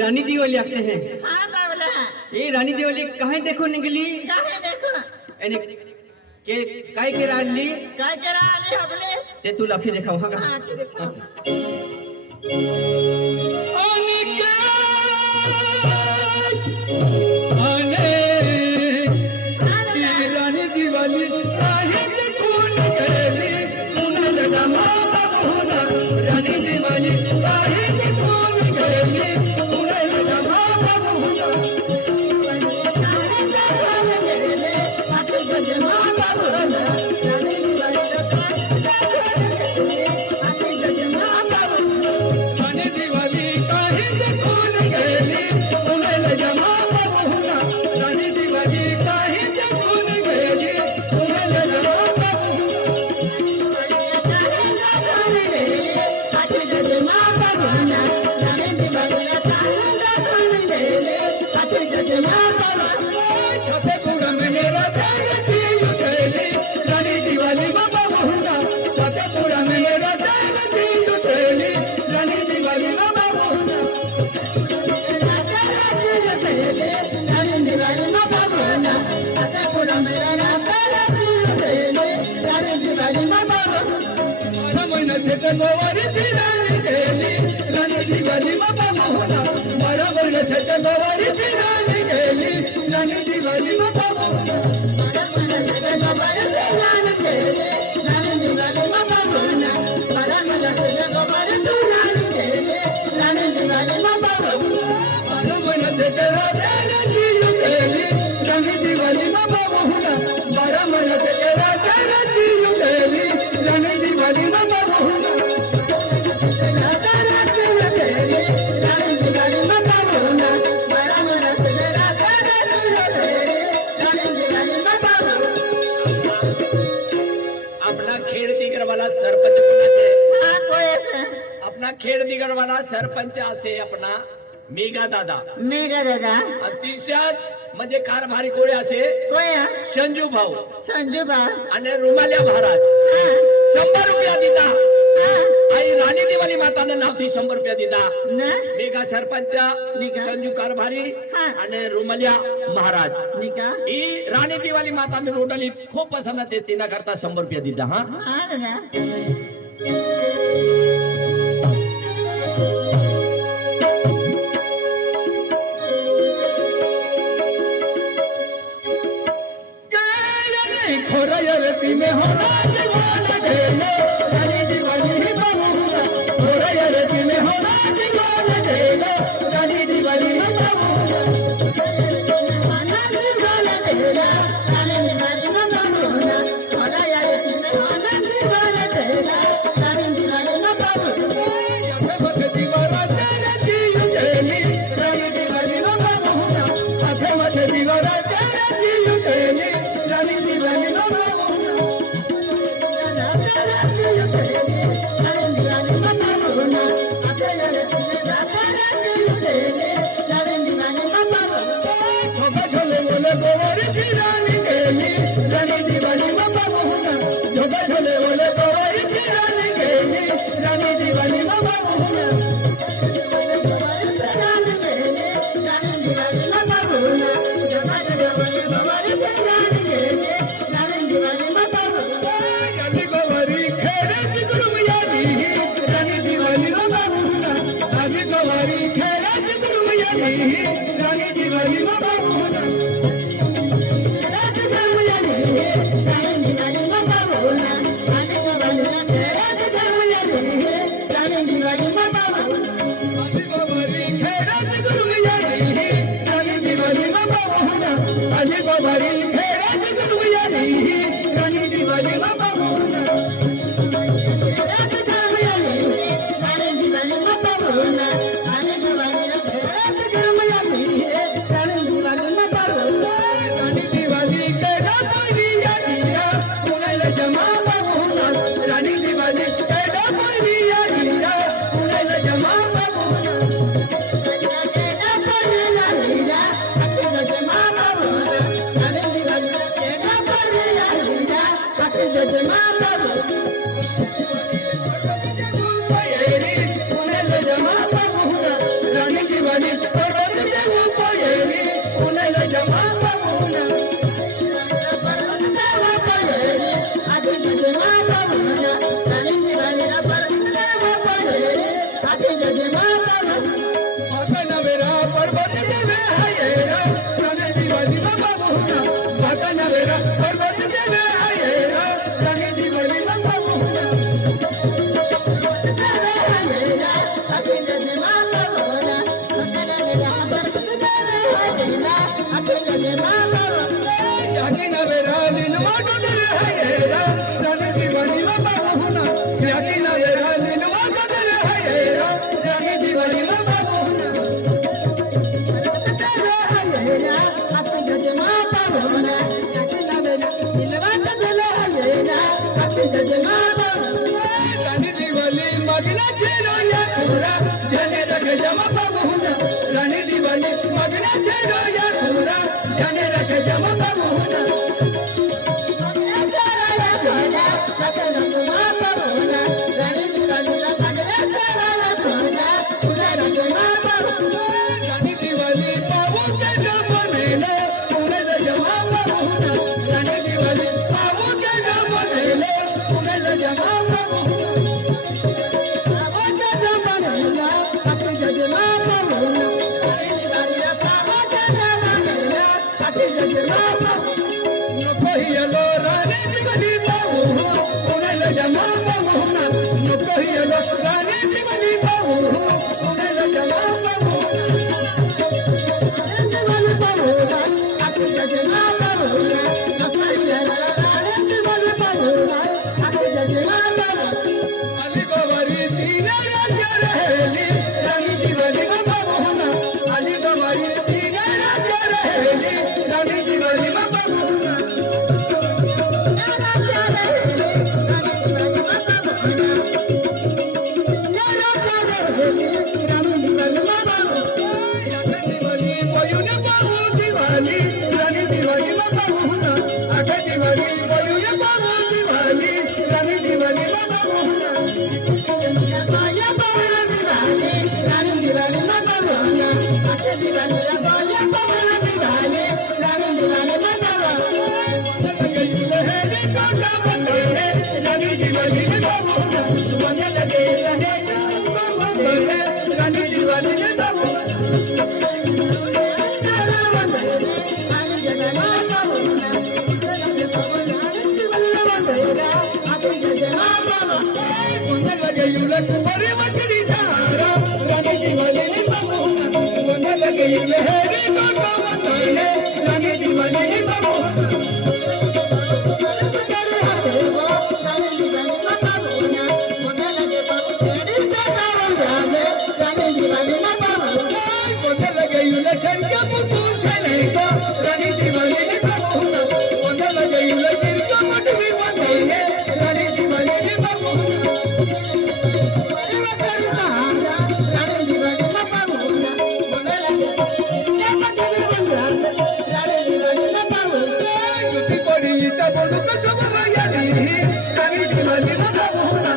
रानी दिवाली आते हैं। हाँ बाबला ये रानी दिवाली कहाँ देखो निकली? काहे देखो यानी के काय के राली काय करा आले आपले ते तू लाफी देखाव हा का? हाँ की देखो रानी दिवाली काहे देखो निकली तूने लगा माता बहुना रानी दिवाली काहे देखो निकली तूने लगा माता बहुना रानी दिवाली काहे देखो निकली तूने लगा माता बहुना रानी दिवाली काहे देखो निकली तूने लगा माता बहुना छतेपुरा में मेरा जाना चाहिए थैली रानी दिवाली बाबा बहुना छतेपुरा में मेरा जाना चाहिए थैली रानी दिवाली बाबा बहुना बारह महीना से गोवारी थी रानी खेली रानी दिवाली बाबा बहुना 12 महीने से गोवारी थी रानी खेली रानी दिवाली बाबा बहुना बारह महीने से तेरा तेरा जीव खेली रानी दिवाली बाबा बहुना 12 महीने से तेरा तेरा जीव खेली रानी दिवाली बाबा बहुना अपना खेड दिगरवाला सरपंच कोणाचे? अपना खेड दिगरवाला सरपंच असे अपना मेघा दादा मेघा दादा आणि तिसऱ्यात म्हणजे कारभारी कोळे असे कोया संजू भाऊ संजूबा आणि रुमाल्या महाराज 100 रुपया दिता आई राणी दिवाली माताने नाव थी 100 रुपया दिता ना मेघा सरपंच मेघा. संजू कारभारी हा. आणि रुमाल्या महाराज निका ही राणी दिवाली माताने रोडली खूप पसंत ते तिना करता 100 रुपया दिता हा हाँ दादा खोरयरती में होना दीवाना ढेले रानी दिवाली ही बहुना खोरयरती में होना दीवाना ढेले रानी दिवाली ही बहुना जगमग दीवारा तेरा जीव चली रानी दिवाली ही बहुना जगमग दीवारा तेरा जीव चली रानी दिवाली ही बहुना झोका झोले बोले गोवारी थी रानी खेली रानी दिवाली बाबा बहुना झोका झोले बोले गोवारी थी रानी खेली रानी दिवाली बाबा बहुना रानी गोवारी खेरे की गुरुमियानी रानी दिवाली बाबा बहुना रानी गोवारी खेरे की गुरुमियानी रानी दिवाली बाबा बहुना रानी गोवारी खेरे की गुरुमियानी रानी दिवाली बाबा बहुना रानी गोवारी खेरे की गुरुमियानी रानी दिवाली बाबा बहुना रानी दिवाली के कोई यादिया उन्हें जमा बहुना रानी दिवाली के कोई यादिया उन्हें जमा बहुना जमा याकी नवे रालीन वाटून राहायला राणी दिवाळी बाबा बहुना याकी नवे रालीन वाटून राहायला राणी दिवाळी बाबा बहुना राणी दिवाळी मगनाची रोया पुरा ध्याने रखे जमा बहुना राणी दिवाळी मगनाची रोया पुरा ध्याने रखे जमा बहुना राणी दिवाळी पाऊचे जमलेले पुण्याला जमा बहुना राणी दिवाळी पाऊचे जमलेले पुण्याला जमा नको हिलो राणी दिवाळी पाहू पुण्याला जमा बहुना नको हिलो राणी दिवाळी पाहू पुण्याला जमा अली गवारी तीन राज्य रहेली राणी दिवाळी बाबा बहुना अली गवारी तीन राज्य रहेली राणी दिवाळी बाबा बहुना दिवाळी पळून पाहू दिवाळी राणी दिवाळी बाबा बहुना आका दिवाळी पळून पाहू दिवाळी राणी दिवाळी बाबा बहुना राणी दिवाळी बाबा बहुना राणी दिवाळी कुमारी मछली सारा रानी दिवाली बहुना लगे हेरी बाबा रानी दिवाली बहुना शंकर पूछने का रानी दिवाली बहुना लगे चिरका मटवी बंधे रानी दिवाली बहुना बोलू तो सब रानी दिवाली बहुना